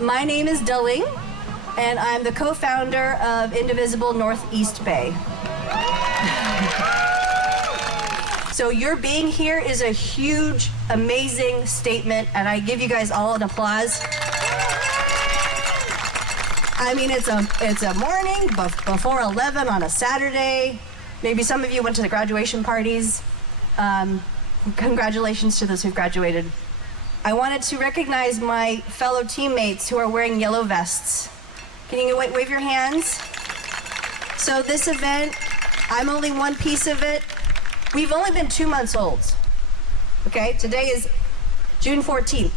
My name is Derlin, and I'm the co-founder of Indivisible Northeast Bay. So your being here is a huge, amazing statement, and I give you guys all an applause. I mean, it's a morning before 11 on a Saturday. Maybe some of you went to the graduation parties. Congratulations to those who've graduated. I wanted to recognize my fellow teammates who are wearing yellow vests. Can you wave your hands? So this event, I'm only one piece of it. We've only been 2 months old. Okay, today is June 14th.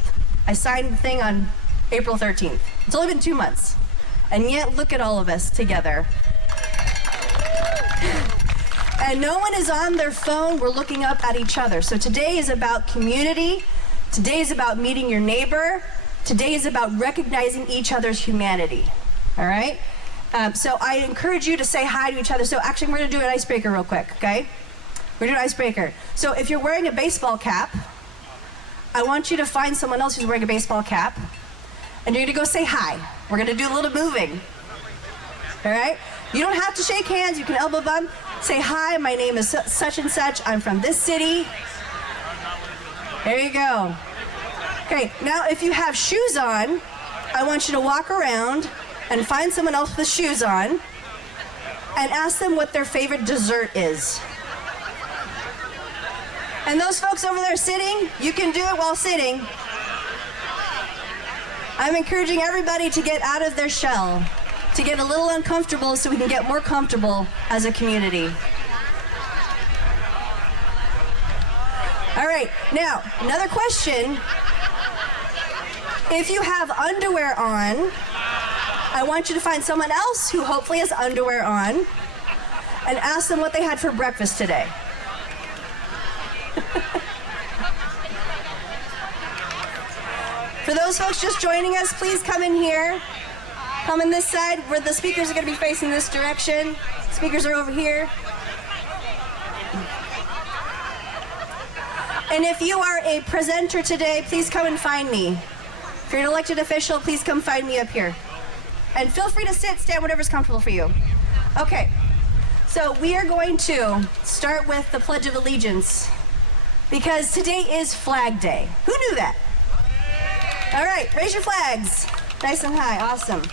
I signed the thing on April 13th. It's only been 2 months. And yet, look at all of us together. And no one is on their phone, we're looking up at each other. So today is about community. Today is about meeting your neighbor. Today is about recognizing each other's humanity, all right? So I encourage you to say hi to each other. So actually, we're gonna do an icebreaker real quick, okay? We're doing an icebreaker. So if you're wearing a baseball cap, I want you to find someone else who's wearing a baseball cap, and you're gonna go say hi. We're gonna do a little moving, all right? You don't have to shake hands, you can elbow bump. Say, hi, my name is such and such, I'm from this city. There you go. Okay, now if you have shoes on, I want you to walk around and find someone else with shoes on and ask them what their favorite dessert is. And those folks over there sitting, you can do it while sitting. I'm encouraging everybody to get out of their shell, to get a little uncomfortable so we can get more comfortable as a community. All right, now, another question. If you have underwear on, I want you to find someone else who hopefully has underwear on and ask them what they had for breakfast today. For those folks just joining us, please come in here. Come in this side where the speakers are going to be facing this direction. Speakers are over here. And if you are a presenter today, please come and find me. If you're an elected official, please come find me up here. And feel free to sit, stand, whatever's comfortable for you. Okay, so we are going to start with the Pledge of Allegiance because today is Flag Day. Who knew that? All right, raise your flags. Nice and high, awesome.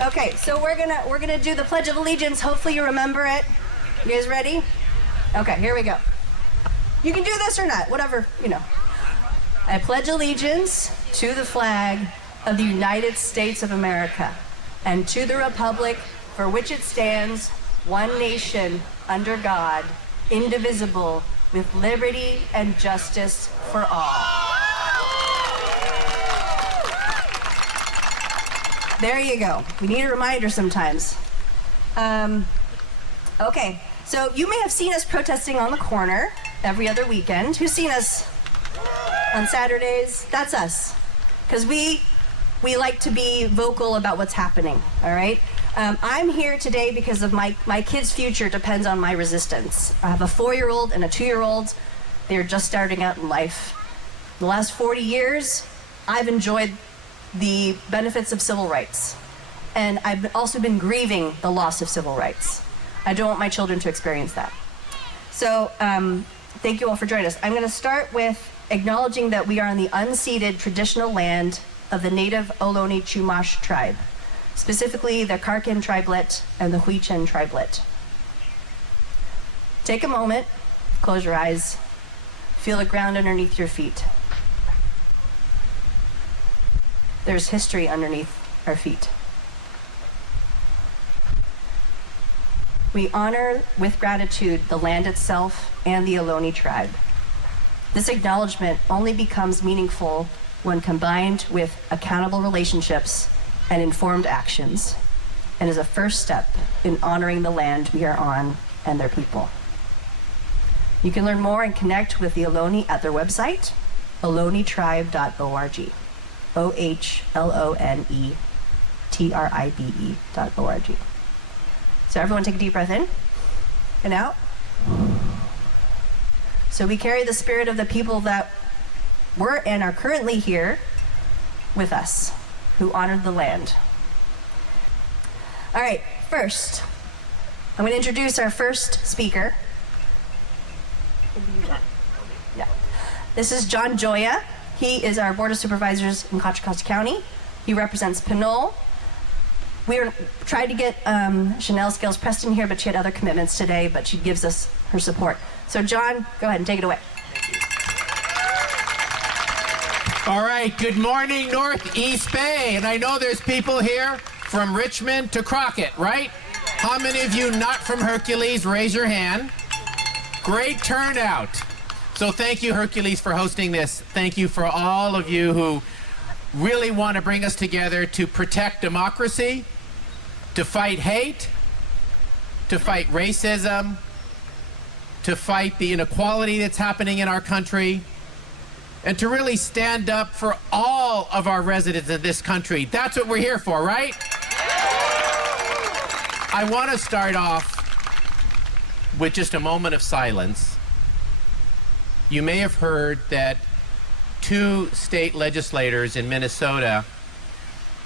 Okay, so we're gonna do the Pledge of Allegiance. Hopefully you remember it. You guys ready? Okay, here we go. You can do this or not, whatever, you know. I pledge allegiance to the flag of the United States of America and to the republic for which it stands, one nation, under God, indivisible, with liberty and justice for all. There you go. We need a reminder sometimes. Okay, so you may have seen us protesting on the corner every other weekend. Who's seen us on Saturdays? That's us. Because we like to be vocal about what's happening, all right? I'm here today because of my kid's future depends on my resistance. I have a 4-year-old and a 2-year-old. They're just starting out in life. The last 40 years, I've enjoyed the benefits of civil rights. And I've also been grieving the loss of civil rights. I don't want my children to experience that. So thank you all for joining us. I'm gonna start with acknowledging that we are on the unceded traditional land of the native Ohlone Chumash tribe, specifically the Karkin tribelet and the Huichin tribelet. Take a moment, close your eyes, feel the ground underneath your feet. There's history underneath our feet. We honor with gratitude the land itself and the Ohlone tribe. This acknowledgement only becomes meaningful when combined with accountable relationships and informed actions, and is a first step in honoring the land we are on and their people. You can learn more and connect with the Ohlone at their website, ohlonetribe.org. OHLONETRIBE.org. So everyone take a deep breath in and out. So we carry the spirit of the people that were and are currently here with us. who honored the land. All right, first, I'm going to introduce our first speaker. Yeah. This is Jon Gioia. He is our Board of Supervisors in Contra Costa County. He represents Pinole. We tried to get Chanel Scales Preston here, but she had other commitments today, but she gives us her support. So Jon, go ahead and take it away. All right, good morning, Northeast Bay. And I know there's people here from Richmond to Crockett, right? How many of you not from Hercules? Raise your hand. Great turnout. So thank you, Hercules, for hosting this. Thank you for all of you who really want to bring us together to protect democracy, to fight hate, to fight racism, to fight the inequality that's happening in our country, and to really stand up for all of our residents of this country. That's what we're here for, right? I want to start off with just a moment of silence. You may have heard that 2 state legislators in Minnesota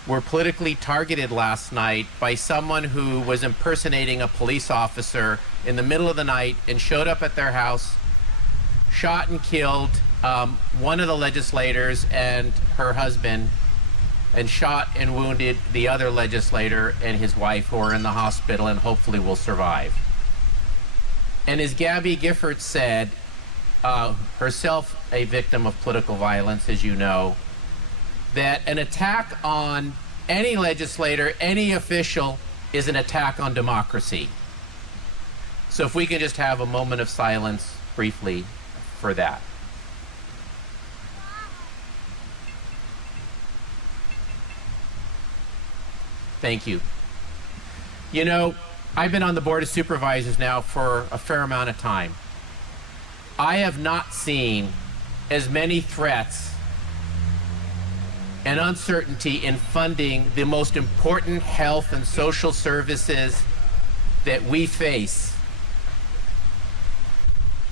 were politically targeted last night by someone who was impersonating a police officer in the middle of the night and showed up at their house, shot and killed one of the legislators and her husband, and shot and wounded the other legislator and his wife, who are in the hospital and hopefully will survive. And as Gabby Gifford said, herself a victim of political violence, as you know, that an attack on any legislator, any official, is an attack on democracy. So if we can just have a moment of silence briefly for that. Thank you. You know, I've been on the Board of Supervisors now for a fair amount of time. I have not seen as many threats and uncertainty in funding the most important health and social services that we face.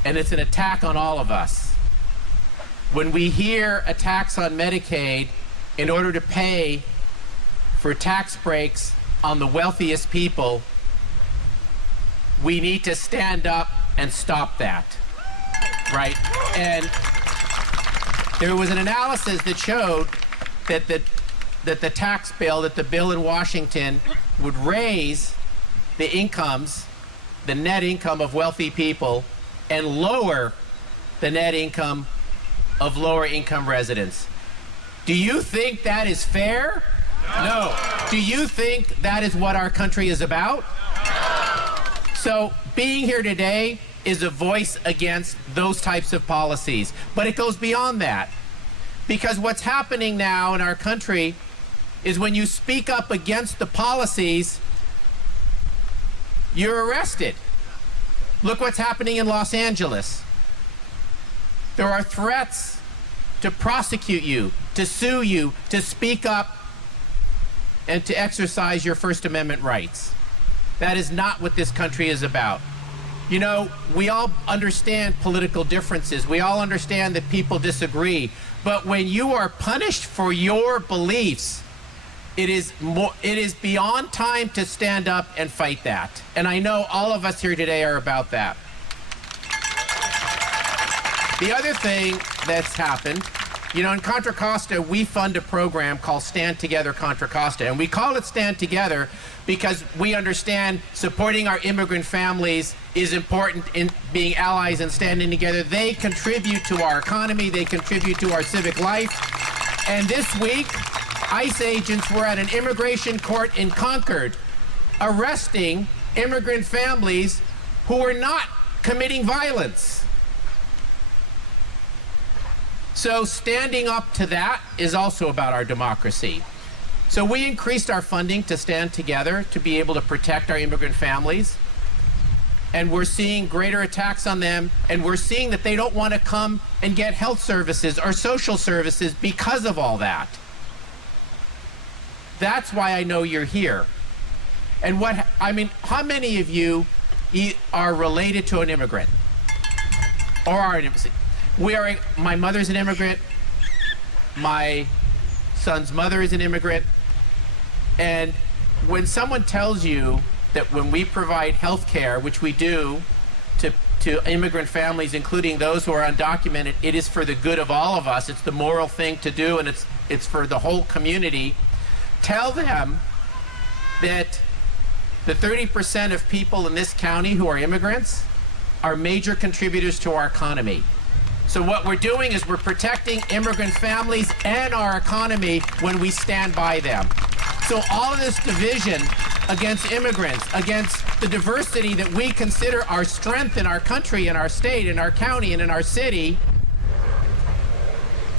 And it's an attack on all of us. When we hear attacks on Medicaid in order to pay for tax breaks on the wealthiest people, we need to stand up and stop that, right? And there was an analysis that showed that the tax bill, that the bill in Washington would raise the incomes, the net income of wealthy people, and lower the net income of lower income residents. Do you think that is fair? No. Do you think that is what our country is about? So being here today is a voice against those types of policies. But it goes beyond that. Because what's happening now in our country is when you speak up against the policies, you're arrested. Look what's happening in Los Angeles. There are threats to prosecute you, to sue you, to speak up, and to exercise your First Amendment rights. That is not what this country is about. You know, we all understand political differences. We all understand that people disagree. But when you are punished for your beliefs, it is beyond time to stand up and fight that. And I know all of us here today are about that. The other thing that's happened, you know, in Contra Costa, we fund a program called Stand Together Contra Costa. And we call it Stand Together because we understand supporting our immigrant families is important in being allies and standing together. They contribute to our economy. They contribute to our civic life. And this week, ICE agents were at an immigration court in Concord arresting immigrant families who were not committing violence. So standing up to that is also about our democracy. So we increased our funding to stand together to be able to protect our immigrant families. And we're seeing greater attacks on them, and we're seeing that they don't want to come and get health services or social services because of all that. That's why I know you're here. And how many of you are related to an immigrant? Or are an immigrant? My mother's an immigrant. My son's mother is an immigrant. And when someone tells you that when we provide health care, which we do to immigrant families, including those who are undocumented, it is for the good of all of us. It's the moral thing to do, and it's for the whole community. Tell them that the 30% of people in this county who are immigrants are major contributors to our economy. So what we're doing is we're protecting immigrant families and our economy when we stand by them. So all of this division against immigrants, against the diversity that we consider our strength in our country, in our state, in our county, and in our city,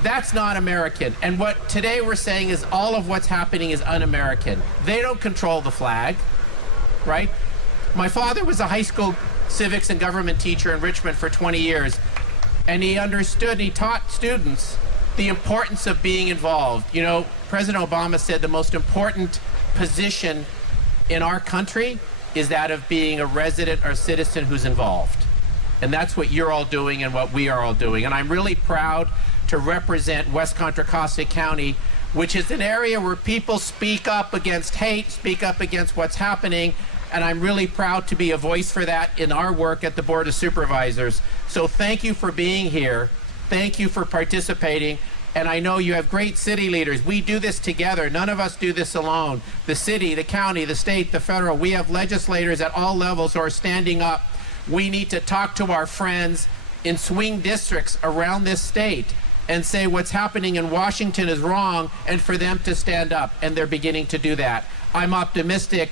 that's not American. And what today we're saying is all of what's happening is un-American. They don't control the flag, right? My father was a high school civics and government teacher in Richmond for 20 years, and he understood, he taught students the importance of being involved. You know, President Obama said the most important position in our country is that of being a resident or citizen who's involved. And that's what you're all doing and what we are all doing. And I'm really proud to represent West Contra Costa County, which is an area where people speak up against hate, speak up against what's happening. And I'm really proud to be a voice for that in our work at the Board of Supervisors. So thank you for being here. Thank you for participating. And I know you have great city leaders. We do this together. None of us do this alone. The city, the county, the state, the federal. We have legislators at all levels who are standing up. We need to talk to our friends in swing districts around this state and say what's happening in Washington is wrong, and for them to stand up. And they're beginning to do that. I'm optimistic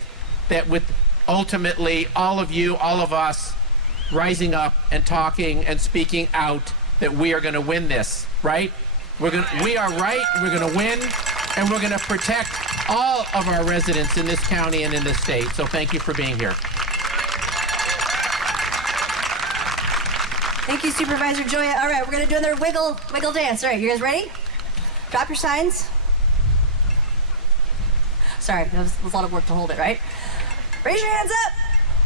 that with ultimately all of you, all of us rising up and talking and speaking out, that we are going to win this, right? We are right, we're going to win, and we're going to protect all of our residents in this county and in this state. So thank you for being here. Thank you, Supervisor Gioia. All right, we're going to do another wiggle dance. All right, you guys ready? Drop your signs. Sorry, that was a lot of work to hold it, right? Raise your hands up.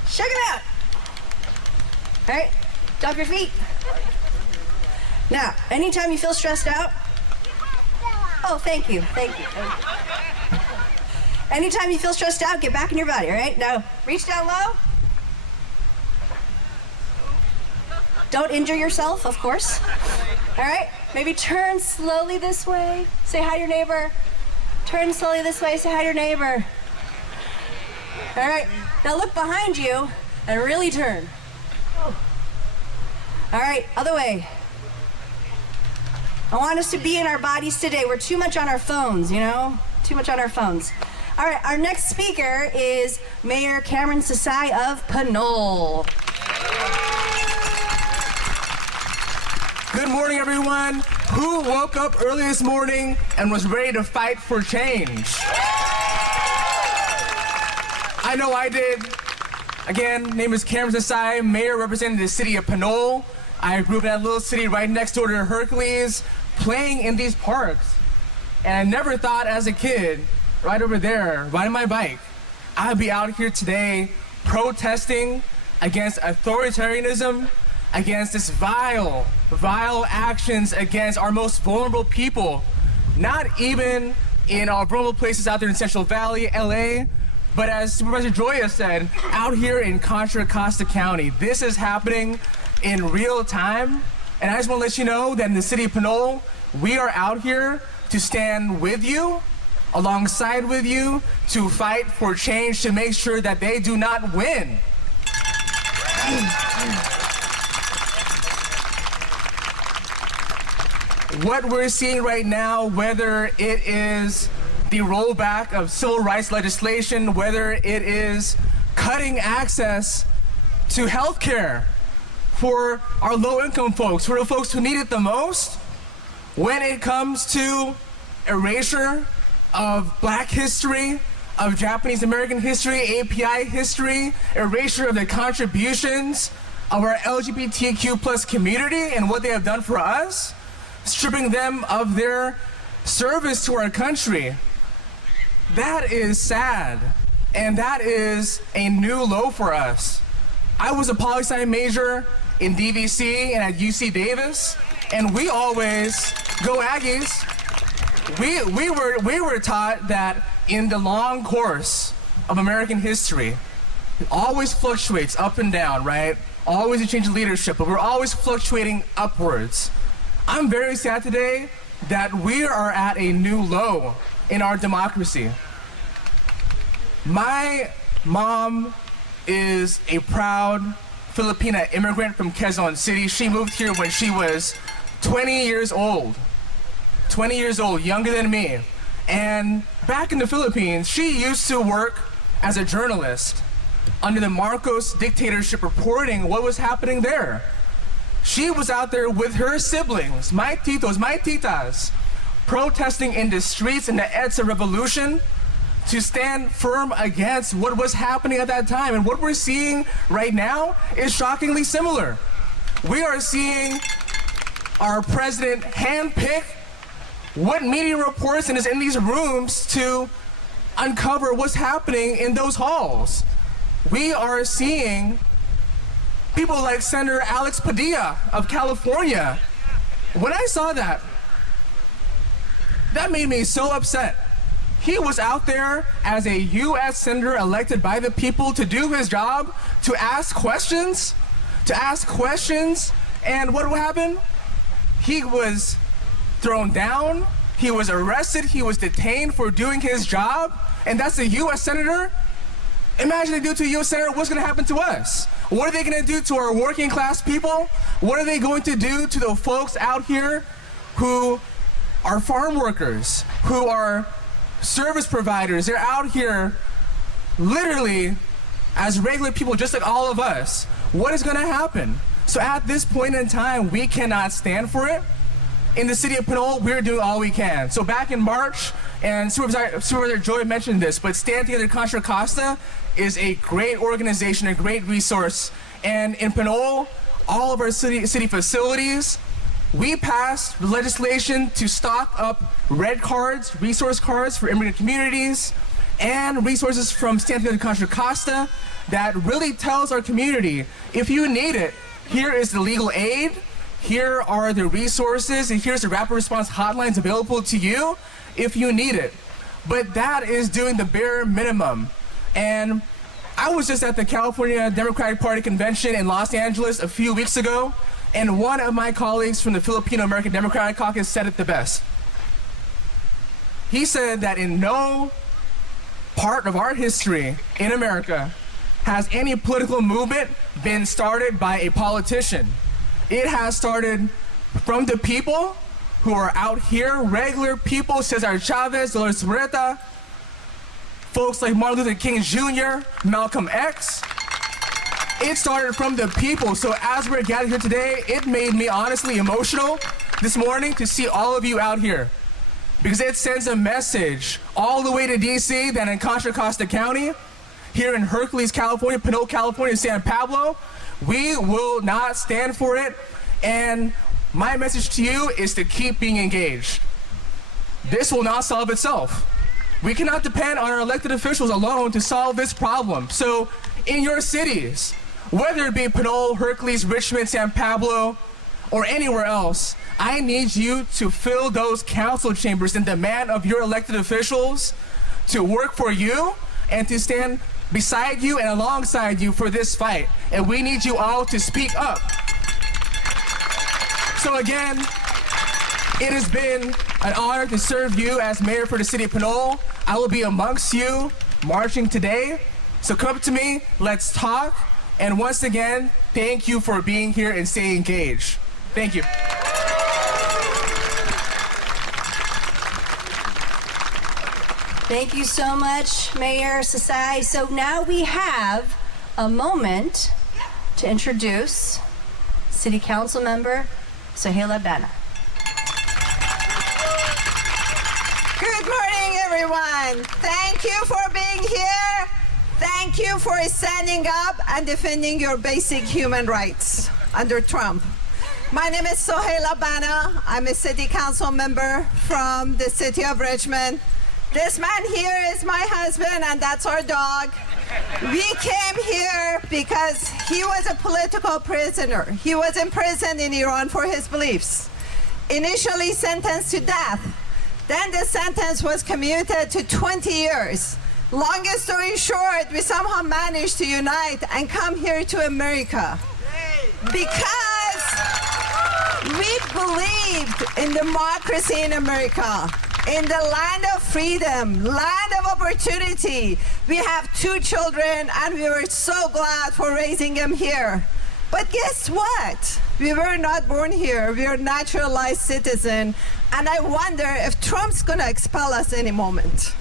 Shake them out. All right, drop your feet. Now, anytime you feel stressed out, oh, thank you. Anytime you feel stressed out, get back in your body, all right? Now, reach down low. Don't injure yourself, of course. All right, maybe turn slowly this way. Say hi to your neighbor. Turn slowly this way, say hi to your neighbor. All right, now look behind you and really turn. All right, other way. I want us to be in our bodies today. We're too much on our phones, you know? Too much on our phones. All right, our next speaker is Mayor Cameron Sasai of Pinole. Good morning, everyone. Who woke up early this morning and was ready to fight for change? I know I did. Again, name is Cameron Sasai, mayor representing the city of Pinole. I grew up in that little city right next door to Hercules, playing in these parks. And I never thought as a kid, right over there, riding my bike, I'd be out here today protesting against authoritarianism, against this vile actions against our most vulnerable people. Not even in our vulnerable places out there in Central Valley, LA, but as Supervisor Gioia said, out here in Contra Costa County. This is happening in real time. And I just want to let you know that in the city of Pinole, we are out here to stand with you, alongside with you, to fight for change, to make sure that they do not win. What we're seeing right now, whether it is the rollback of civil rights legislation, whether it is cutting access to health care for our low-income folks, for the folks who need it the most, when it comes to erasure of Black history, of Japanese American history, API history, erasure of the contributions of our LGBTQ plus community and what they have done for us, stripping them of their service to our country. That is sad, and that is a new low for us. I was a poli-sci major in DVC and at UC Davis, and we always, go Aggies, we were taught that in the long course of American history, it always fluctuates up and down, right? Always a change in leadership, but we're always fluctuating upwards. I'm very sad today that we are at a new low in our democracy. My mom is a proud Filipina immigrant from Quezon City. She moved here when she was 20 years old. 20 years old, younger than me. And back in the Philippines, she used to work as a journalist under the Marcos dictatorship, reporting what was happening there. She was out there with her siblings, my titos, my titas, protesting in the streets in the EDSA revolution to stand firm against what was happening at that time. And what we're seeing right now is shockingly similar. We are seeing our president handpick what media reports and is in these rooms to uncover what's happening in those halls. We are seeing people like Senator Alex Padilla of California. When I saw that, that made me so upset. He was out there as a U.S. senator elected by the people to do his job, to ask questions, and what happened? He was thrown down, he was arrested, he was detained for doing his job, and that's a U.S. senator? Imagine they do to a U.S. senator, what's gonna happen to us? What are they gonna do to our working class people? What are they going to do to the folks out here who are farm workers, who are service providers? They're out here literally as regular people, just like all of us. What is gonna happen? So at this point in time, we cannot stand for it. In the city of Pinole, we're doing all we can. So back in March, and Supervisor Gioia mentioned this, but Stand Together Contra Costa is a great organization, a great resource. And in Pinole, all of our city facilities, we passed legislation to stock up red cards, resource cards for immigrant communities, and resources from Stand Together Contra Costa that really tells our community, if you need it, here is the legal aid, here are the resources, and here's the rapid response hotlines available to you if you need it. But that is doing the bare minimum. And I was just at the California Democratic Party convention in Los Angeles a few weeks ago, and one of my colleagues from the Filipino American Democratic Caucus said it the best. He said that in no part of our history in America has any political movement been started by a politician. It has started from the people who are out here, regular people, Cesar Chavez, Dolores Huerta, folks like Martin Luther King Jr., Malcolm X. It started from the people. So as we're gathered here today, it made me honestly emotional this morning to see all of you out here, because it sends a message all the way to DC, that in Contra Costa County, here in Hercules, California, Pinole, California, San Pablo, we will not stand for it. And my message to you is to keep being engaged. This will not solve itself. We cannot depend on our elected officials alone to solve this problem. So in your cities, whether it be Pinole, Hercules, Richmond, San Pablo, or anywhere else, I need you to fill those council chambers and demand of your elected officials to work for you and to stand beside you and alongside you for this fight. And we need you all to speak up. So again, it has been an honor to serve you as mayor for the city of Pinole. I will be amongst you marching today. So come up to me, let's talk. And once again, thank you for being here and staying engaged. Thank you. Thank you so much, Mayor Sasai. So now we have a moment to introduce City Council Member Soheila Bana. Good morning, everyone. Thank you for being here. Thank you for standing up and defending your basic human rights under Trump. My name is Soheila Bana. I'm a city council member from the city of Richmond. This man here is my husband, and that's our dog. We came here because he was a political prisoner. He was imprisoned in Iran for his beliefs. Initially sentenced to death, Then the sentence was commuted to 20 years. Longest story short, we somehow managed to unite and come here to America because we believed in democracy in America, in the land of freedom, land of opportunity. We have 2 children and we were so glad for raising them here. But guess what? We were not born here. We are naturalized citizens. And I wonder if Trump's gonna expel us any moment.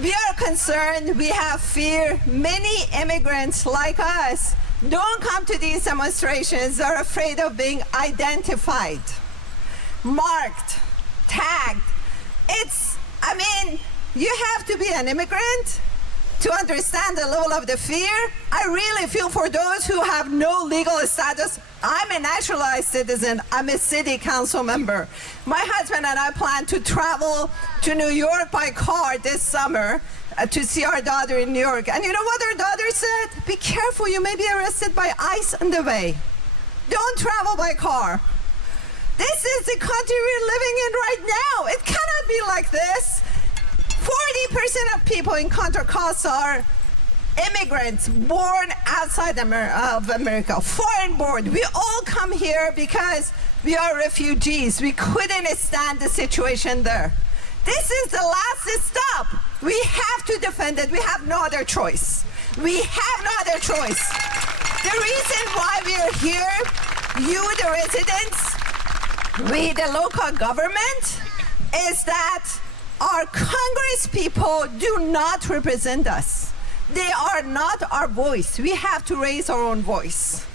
We are concerned, we have fear. Many immigrants like us don't come to these demonstrations. They're afraid of being identified, marked, tagged. You have to be an immigrant to understand the level of the fear. I really feel for those who have no legal status. I'm a naturalized citizen. I'm a city council member. My husband and I plan to travel to New York by car this summer to see our daughter in New York. And you know what our daughter said? Be careful, you may be arrested by ICE on the way. Don't travel by car. This is the country we're living in right now. It cannot be like this. 40% of people in Contra Costa are immigrants born outside of America, foreign born. We all come here because we are refugees. We couldn't stand the situation there. This is the last stop. We have to defend it. We have no other choice. We have no other choice. The reason why we are here, you, the residents, we, the local government, is that our Congress people do not represent us. They are not our voice. We have to raise our own voice.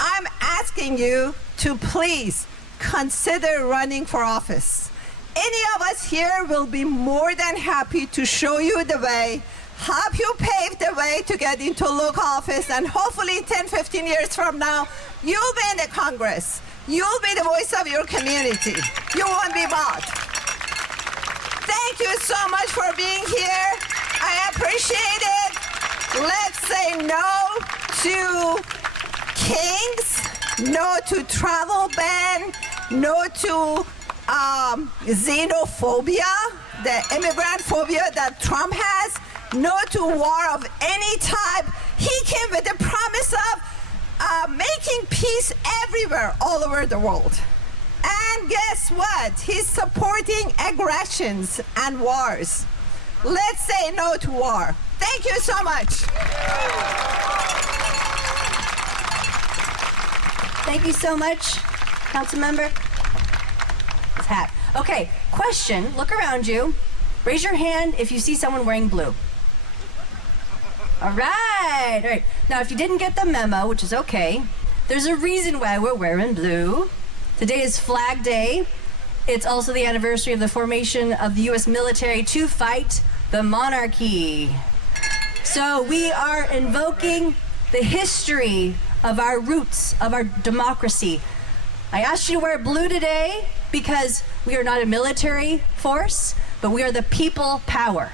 I'm asking you to please consider running for office. Any of us here will be more than happy to show you the way, help you pave the way to get into local office, and hopefully 10, 15 years from now, you'll be in the Congress. You'll be the voice of your community. You won't be bought. Thank you so much for being here. I appreciate it. Let's say no to kings, no to travel ban, no to xenophobia, the immigrant phobia that Trump has, no to war of any type. He came with the promise of making peace everywhere, all over the world. And guess what? He's supporting aggressions and wars. Let's say no to war. Thank you so much. Thank you so much, Councilmember. His hat. Okay, question. Look around you. Raise your hand if you see someone wearing blue. All right. Now, if you didn't get the memo, which is okay, there's a reason why we're wearing blue. Today is Flag Day. It's also the anniversary of the formation of the U.S. military to fight the monarchy. So we are invoking the history of our roots, of our democracy. I asked you to wear blue today because we are not a military force, but we are the people power.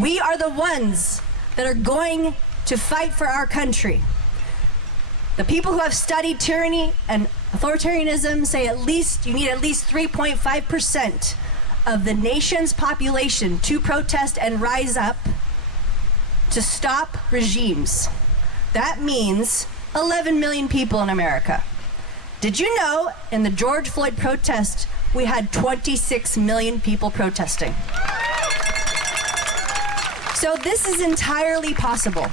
We are the ones that are going to fight for our country. The people who have studied tyranny and authoritarianism say you need at least 3.5% of the nation's population to protest and rise up to stop regimes. That means 11 million people in America. Did you know in the George Floyd protest, we had 26 million people protesting? So this is entirely possible.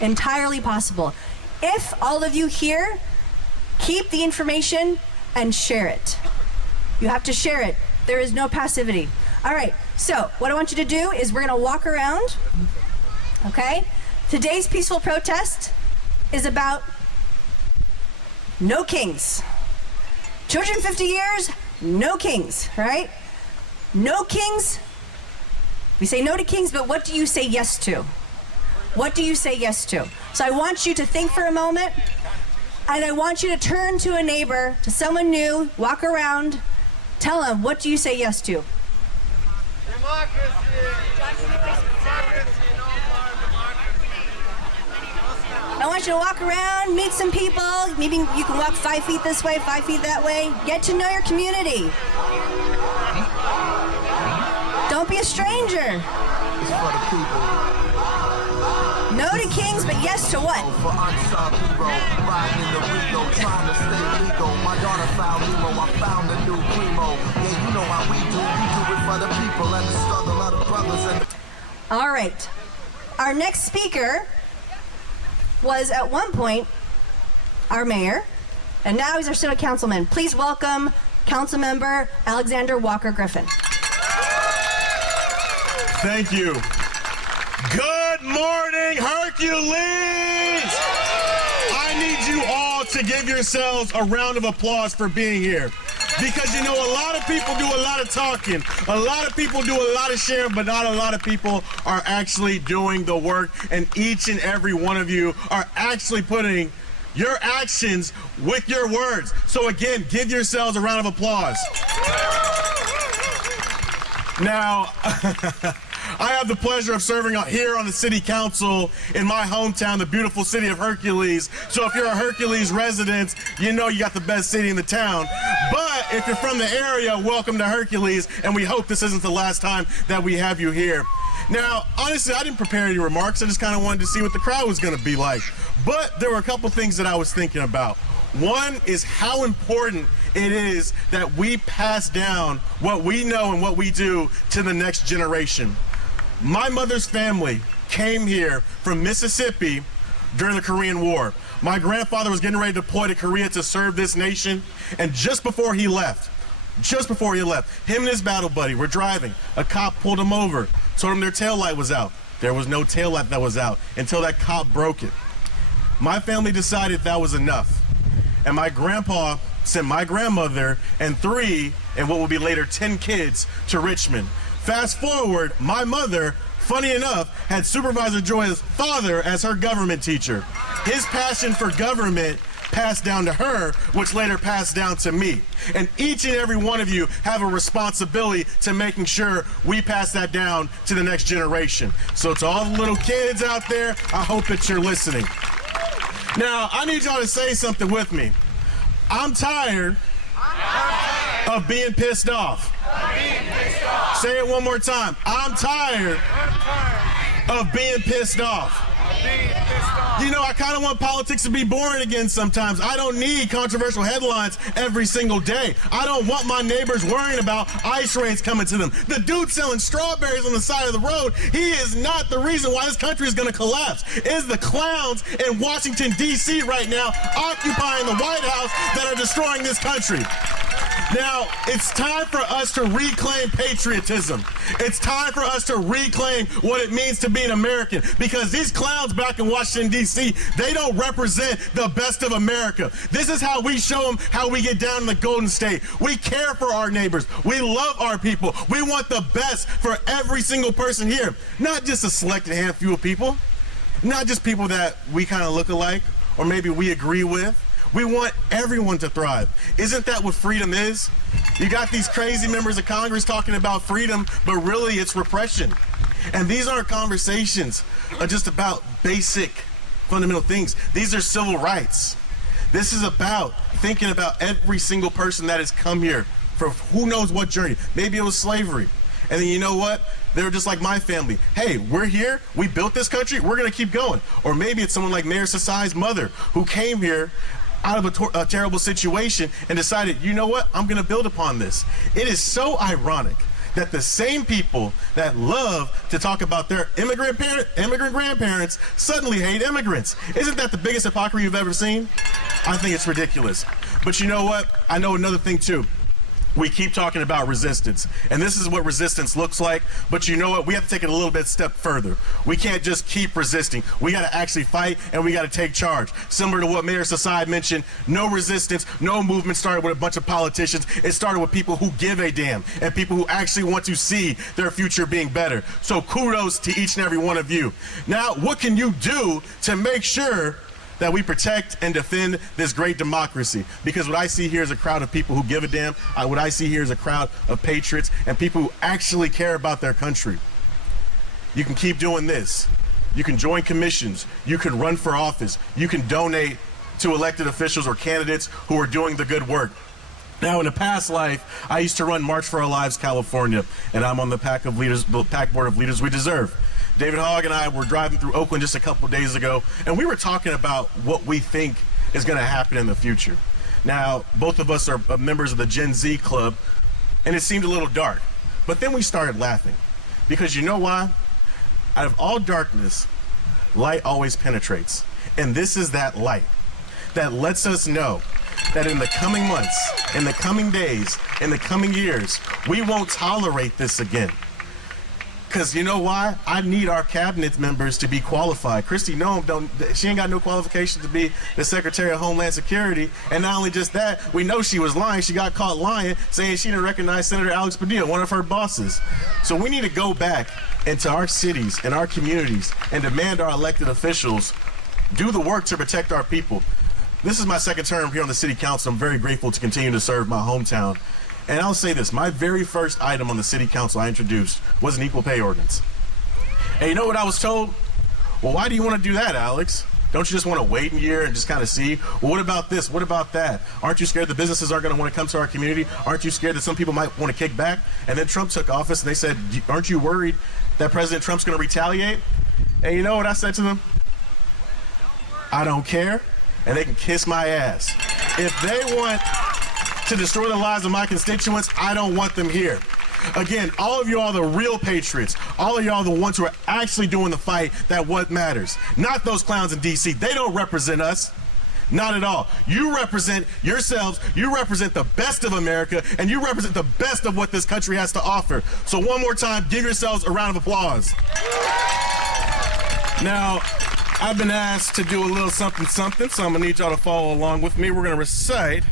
Entirely possible. If all of you here keep the information and share it. You have to share it. There is no passivity. All right, so what I want you to do is we're gonna walk around, okay? Today's peaceful protest is about no kings. 250 years, no kings, right? No kings. We say no to kings, but what do you say yes to? What do you say yes to? So I want you to think for a moment, and I want you to turn to a neighbor, to someone new, walk around, tell them, what do you say yes to? Democracy! I want you to walk around, meet some people. Maybe you can walk 5 feet this way, 5 feet that way. Get to know your community. be a stranger. It's for the people. No to kings, but yes to what? For unsung hero, riding in the Rio, trying to stay legal. My daughter found Nemo, I found a new primo. Yeah, you know how we do it for the people and the struggle of the brothers and... All right. Our next speaker was at one point our mayor, and now he's our city councilman. Please welcome Councilmember Alexander Walker Griffin. Thank you. Good morning, Hercules! I need you all to give yourselves a round of applause for being here. Because you know, a lot of people do a lot of talking, a lot of people do a lot of sharing, but not a lot of people are actually doing the work, and each and every one of you are actually putting your actions with your words. So again, give yourselves a round of applause. Now, I have the pleasure of serving here on the city council in my hometown, the beautiful city of Hercules. So if you're a Hercules resident, you know you got the best city in the town. But if you're from the area, welcome to Hercules, and we hope this isn't the last time that we have you here. Now, honestly, I didn't prepare any remarks. I just kind of wanted to see what the crowd was going to be like. But there were a couple things that I was thinking about. One is how important it is that we pass down what we know and what we do to the next generation. My mother's family came here from Mississippi during the Korean War. My grandfather was getting ready to deploy to Korea to serve this nation, and just before he left, him and his battle buddy were driving. A cop pulled him over, told him their taillight was out. There was no taillight that was out until that cop broke it. My family decided that was enough, and my grandpa sent my grandmother and 3, and what will be later 10 kids to Richmond. Fast forward, my mother, funny enough, had Supervisor Gioia's father as her government teacher. His passion for government passed down to her, which later passed down to me. And each and every one of you have a responsibility to making sure we pass that down to the next generation. So to all the little kids out there, I hope that you're listening. Now, I need y'all to say something with me. I'm tired of being pissed off. Say it one more time. I'm tired of being pissed off. You know, I kind of want politics to be boring again sometimes. I don't need controversial headlines every single day. I don't want my neighbors worrying about ice raids coming to them. The dude selling strawberries on the side of the road, he is not the reason why this country is going to collapse. It is the clowns in Washington, D.C. right now occupying the White House that are destroying this country. Now, it's time for us to reclaim patriotism. It's time for us to reclaim what it means to be an American, because these clowns back in Washington, D.C., they don't represent the best of America. This is how we show them how we get down in the Golden State. We care for our neighbors. We love our people. We want the best for every single person here, not just a selected handful of people, not just people that we kind of look alike or maybe we agree with. We want everyone to thrive. Isn't that what freedom is? You got these crazy members of Congress talking about freedom, but really it's repression. And these aren't conversations just about basic, fundamental things. These are civil rights. This is about thinking about every single person that has come here for who knows what journey. Maybe it was slavery. And then you know what? They were just like my family. Hey, we're here. We built this country. We're going to keep going. Or maybe it's someone like Mayor Sasai's mother who came here out of a terrible situation and decided, you know what, I'm gonna build upon this. It is so ironic that the same people that love to talk about their immigrant grandparents suddenly hate immigrants. Isn't that the biggest hypocrisy you've ever seen? I think it's ridiculous. But you know what? I know another thing too. We keep talking about resistance, and this is what resistance looks like, but you know what? We have to take it a little bit step further. We can't just keep resisting. We got to actually fight, and we got to take charge. Similar to what Mayor Sasai mentioned, no resistance, no movement started with a bunch of politicians. It started with people who give a damn and people who actually want to see their future being better. So kudos to each and every one of you. Now, what can you do to make sure that we protect and defend this great democracy? Because what I see here is a crowd of people who give a damn. What I see here is a crowd of patriots and people who actually care about their country. You can keep doing this. You can join commissions. You can run for office. You can donate to elected officials or candidates who are doing the good work. Now, in a past life, I used to run March for Our Lives California, and I'm on the PAC board of leaders we deserve. David Hogg and I were driving through Oakland just a couple days ago, and we were talking about what we think is going to happen in the future. Now, both of us are members of the Gen Z club, and it seemed a little dark. But then we started laughing, because you know why? Out of all darkness, light always penetrates. And this is that light that lets us know that in the coming months, in the coming days, in the coming years, we won't tolerate this again. Because you know why? I need our cabinet members to be qualified. Kristi Noem, she ain't got no qualification to be the Secretary of Homeland Security. And not only just that, we know she was lying. She got caught lying, saying she didn't recognize Senator Alex Padilla, one of her bosses. So we need to go back into our cities and our communities and demand our elected officials do the work to protect our people. This is my second term here on the City Council. I'm very grateful to continue to serve my hometown. And I'll say this, my very first item on the City Council I introduced was an equal pay ordinance. And you know what I was told? Well, why do you want to do that, Alex? Don't you just want to wait a year and just kind of see? Well, what about this? What about that? Aren't you scared the businesses aren't going to want to come to our community? Aren't you scared that some people might want to kick back? And then Trump took office and they said, aren't you worried that President Trump's going to retaliate? And you know what I said to them? I don't care. And they can kiss my ass. If they want to destroy the lives of my constituents, I don't want them here. Again, all of you are the real patriots. All of y'all are the ones who are actually doing the fight that what matters. Not those clowns in D.C. They don't represent us. Not at all. You represent yourselves, you represent the best of America, and you represent the best of what this country has to offer. So one more time, give yourselves a round of applause. Now, I've been asked to do a little something, so I'm gonna need y'all to follow along with me. We're gonna recite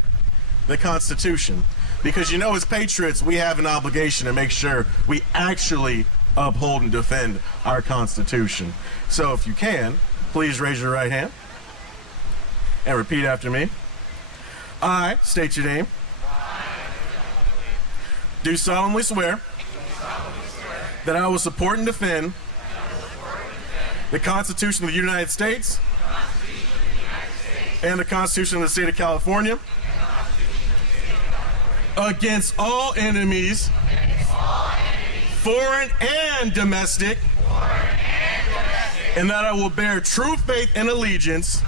the Constitution. Because you know, as patriots, we have an obligation to make sure we actually uphold and defend our Constitution. So if you can, please raise your right hand and repeat after me. I state your name. Do solemnly swear that I will support and defend the Constitution of the United States and the Constitution of the State of California against all enemies, foreign and domestic, and that I will bear true faith and allegiance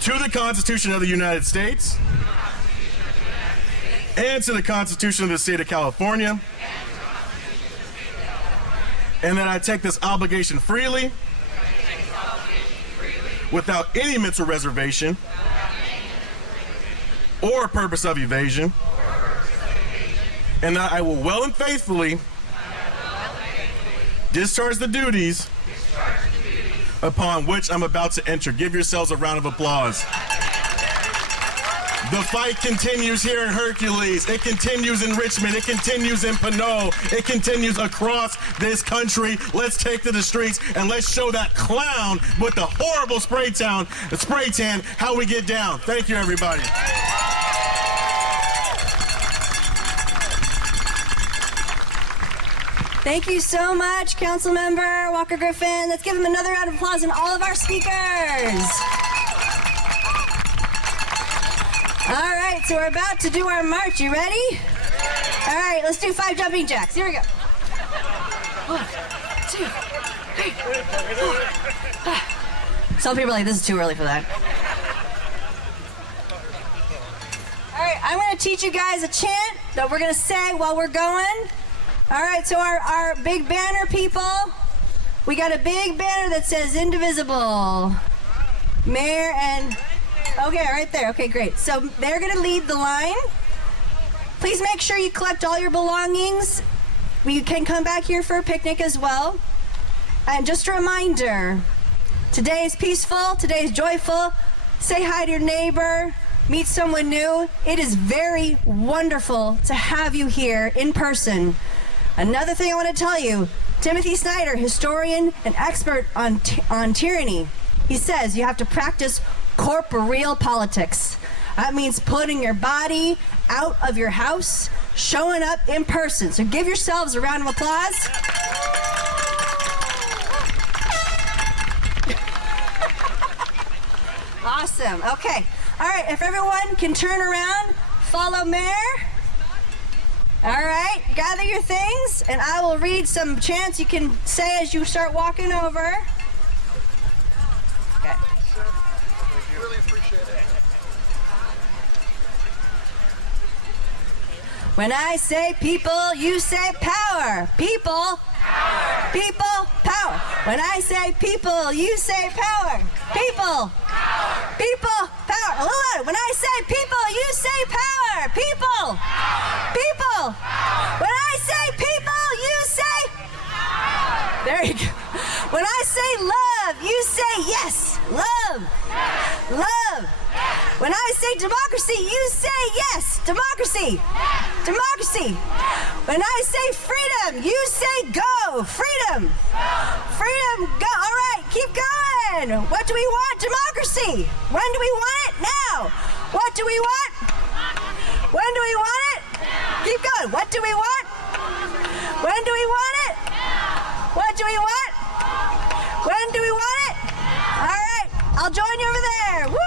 to the Constitution of the United States and to the Constitution of the State of California, and that I take this obligation freely, without any mental reservation or purpose of evasion, and that I will well and faithfully discharge the duties upon which I'm about to enter. Give yourselves a round of applause. The fight continues here in Hercules. It continues in Richmond. It continues in Pinole. It continues across this country. Let's take to the streets and let's show that clown with the horrible spray tan how we get down. Thank you, everybody. Thank you so much, Councilmember Walker Griffin. Let's give him another round of applause and all of our speakers. All right, so we're about to do our march. You ready? All right, let's do 5 jumping jacks. Here we go. 1, 2, 3, 4. Some people are like, this is too early for that. All right, I'm going to teach you guys a chant that we're going to say while we're going. All right, so our big banner people, we got a big banner that says indivisible. Mayor and... Okay, right there. Okay, great. So they're going to lead the line. Please make sure you collect all your belongings. We can come back here for a picnic as well. And just a reminder, today is peaceful, today is joyful. Say hi to your neighbor, meet someone new. It is very wonderful to have you here in person. Another thing I want to tell you, Timothy Snyder, historian and expert on tyranny, he says you have to practice corporeal politics. That means putting your body out of your house, showing up in person. So give yourselves a round of applause. Awesome. Okay. All right, if everyone can turn around, follow Mayor. All right, gather your things, and I will read some chants you can say as you start walking over. Okay. Really appreciate it. When I say people, you say power. People. Power. People. Power. When I say people, you say power. People. Power. People. Power. A little louder. When I say people, you say power. People. Power. People. Power. When I say people, you say power. There you go. When I say love, you say yes. Love. Yes. Love. Yes. When I say democracy, you say yes. Democracy. Yes. Democracy. When I say freedom, you say go. Freedom. Freedom, go. All right, keep going. What do we want? Democracy. When do we want it? Now. What do we want? When do we want it? Keep going. What do we want? When do we want it? What do we want? When do we want it? All right, I'll join you over there. Woo!